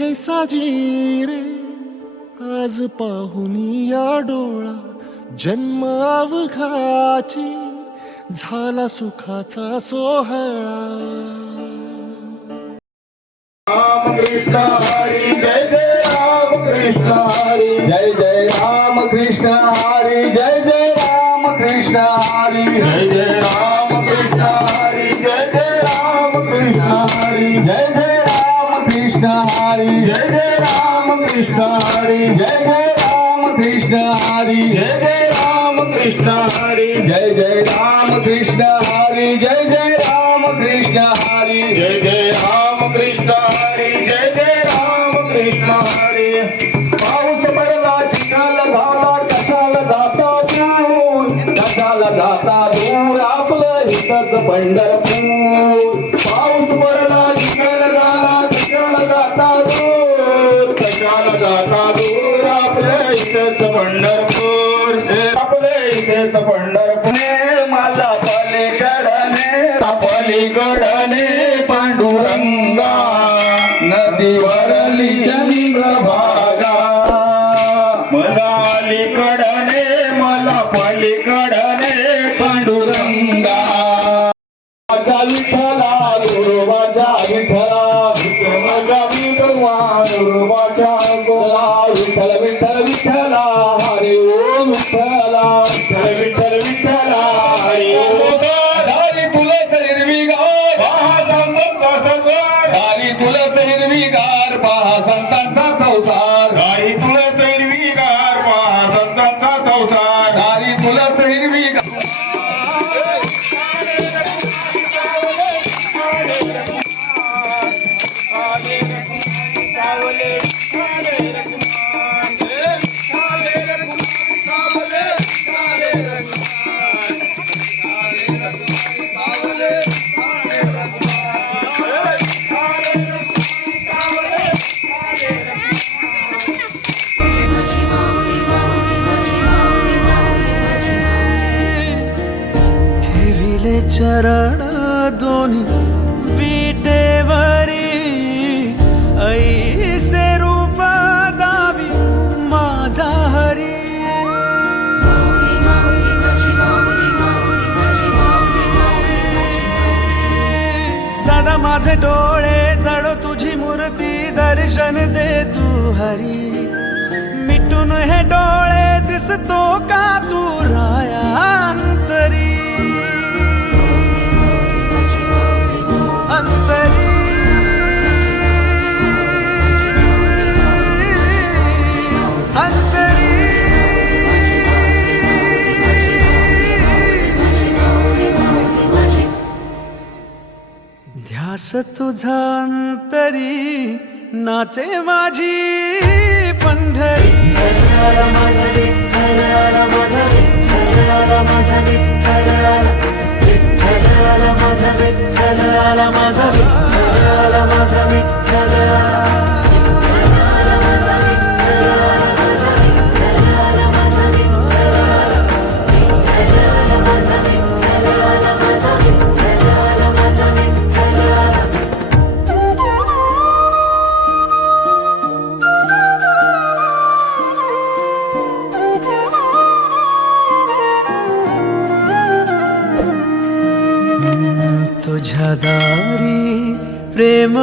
हे साजी रे आज पाहुनी या डोळा जन्म अवघाची झाला सुखाचा सोहळा. राम कृष्ण हरी जय जय राम कृष्ण हरी जय जय राम कृष्ण हरी जय जय राम कृष्ण हरी जय जय राम कृष्ण हरी जय जय राम कृष्ण हरी जय जय హరి జయ జయ రామకృష్ణ హరి జయ జయ రామకృష్ణ హరి జయ జయ రామకృష్ణ హరి జయ జయ రామకృష్ణ హరి జయ జయ రామకృష్ణ హరి జయ జయ రామకృష్ణ హరి జయ జయ రామకృష్ణ హరి పాऊस पडला चिखाल झाला कशाला जाता दूर कशाला जाता दूर पलीकडने पांडुरंगा नदीवरली चंद्रभागा मला अलीकडने मला पलीकडने पांडुरंगा. ठेविले चरण दोन्ही विटेवरी ऐसे रूप दावी माझा हरी. सदा माझे डोळे जड तुझी मूर्ती दर्शन दे तू हरी. मिटून हे डोळे दिसतो का? ध्यास तुझा अंतरी नाचे माझी पंढरी. माझा माझा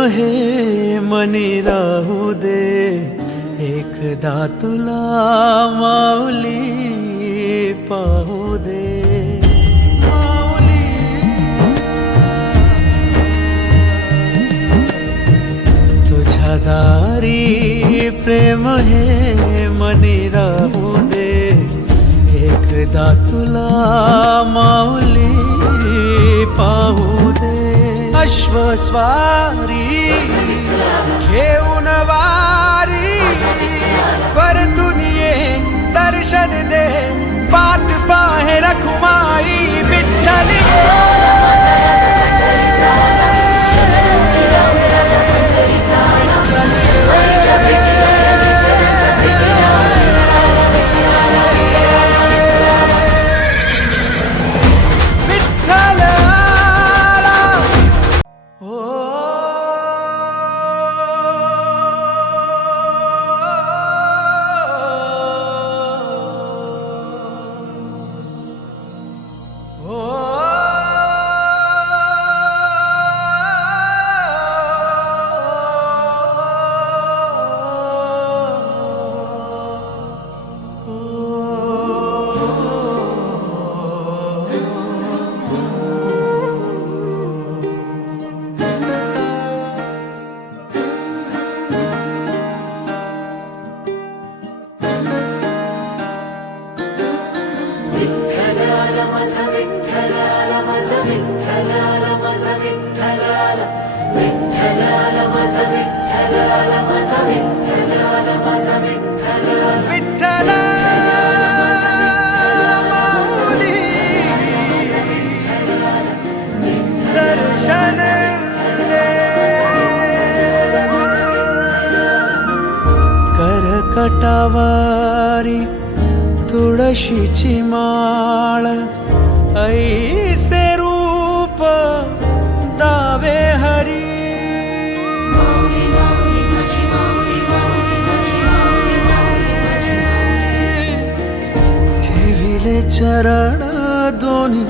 हे मनी राहू दे एकदा तुला माऊली पाहू दे माऊली तुझ्या दारी प्रेम हे मनी राहू दे एकदा तुला माऊली पाहू दे अश्वस्वारी घेऊन वारी परतून ये दर्शन दे पाठ पाहे रखुमाई विठ्ठल. तुळशीची माळ ऐसे रूप दावे हरी माऊली माऊली माझी माऊली माऊली माझी माऊली माऊली माझी ठेविले चरण दोन्ही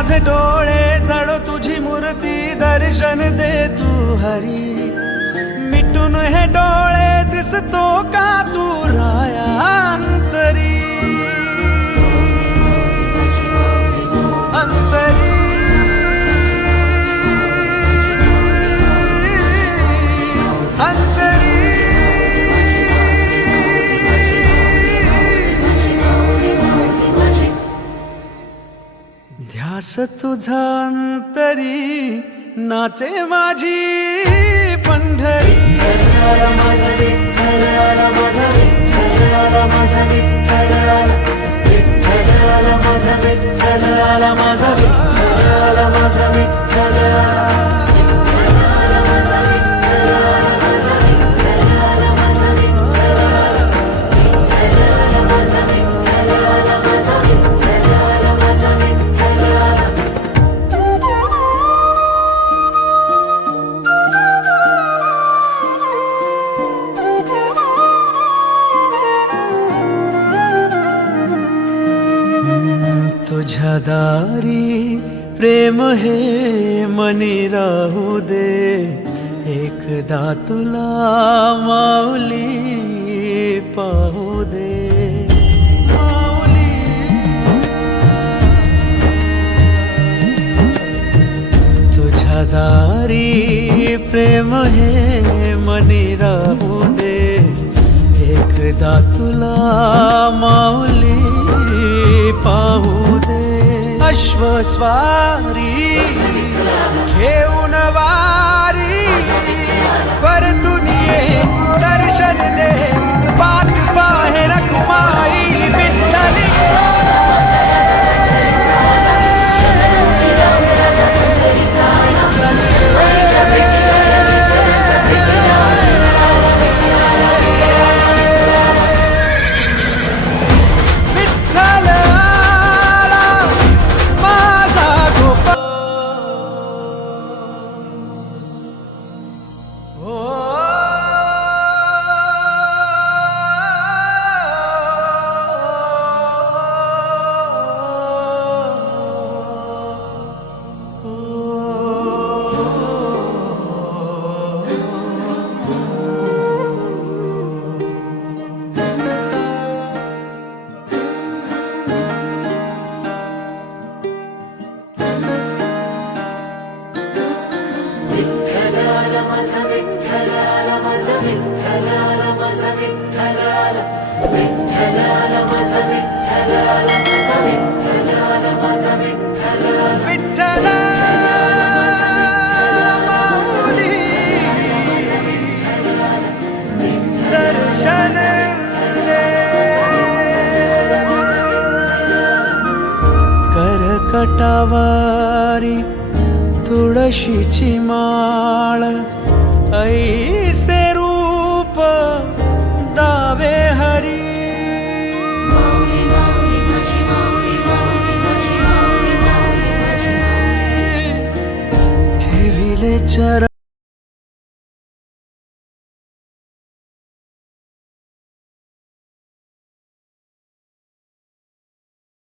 माझे डोळे जड तुझी मूर्ती दर्शन दे तू हरी. मिटून हे डोळे दिसतो का तू राया? ध्यास तुझा अंतरी नाचे माझी पंढरी माझा दारी प्रेम हे मनी राहू दे एकदा तुला माऊली पाहू दे माऊली तुझ्या दारी प्रेम हे मनी राहू दे एकदा तुला माऊली पाहू दे घेऊन वारी परतून ये दर्शन दे पाठ पाहे रखुमाई विठ्ठली. करकटावारी तुळशीची माळ ऐसे cara